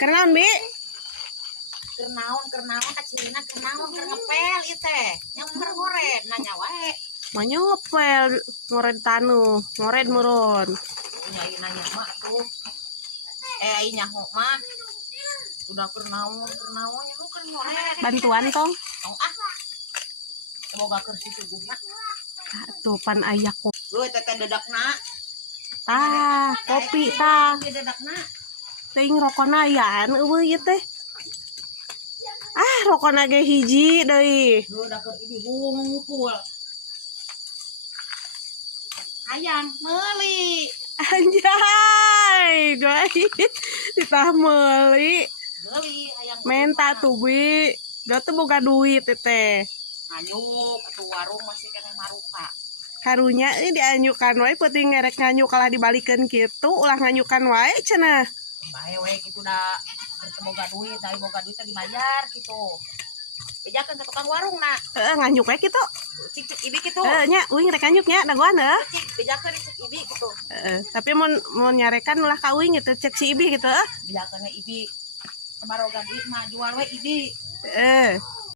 Kenaon, Bi? Kernaon kacilina kernaon keur ngepel ieu teh. Yang ngored nanya wae. Mah ngepel ngored tanu, ngored muron. Nyai nanya mak tuh. Ai nyaho mah. Udah kernaon nya lu kan ngored. Bantuan tong. Tong semoga keur situ guna. Tuh pan aya kok. Lu teh dedakna. Tah, kopi tah. Dedakna. Teuing rokona ayaan eueuh ieu teh. Rokona ge hiji deui. Lu da keur ibi hungkul. Hayang meuli. Anjay, guys. Ditah meuli. Meuli hayang. Menta tuh, Bi. Da teu boga duit teh. Nganyuk atuh warung masih kena maruka. Karunya dianyukan wae peuting ngerek nganyuk kalah dibalikeun kitu ulah nganyukan wae cenah. Bae we kitu da boga duit, da boga duit teh dibayar kitu. Bejakeun ka tukang warung na. Nganyuk we kitu. Cik ibi kitu. Nya uing rek nganyuk nya dagoan heuh. Cik bejakeun cik ibi kitu. Tapi mun nyarekan ulah ka uing gitu cek si ibi gitu Bejakeun ibi. Kemaroga duit mah jual we ibi.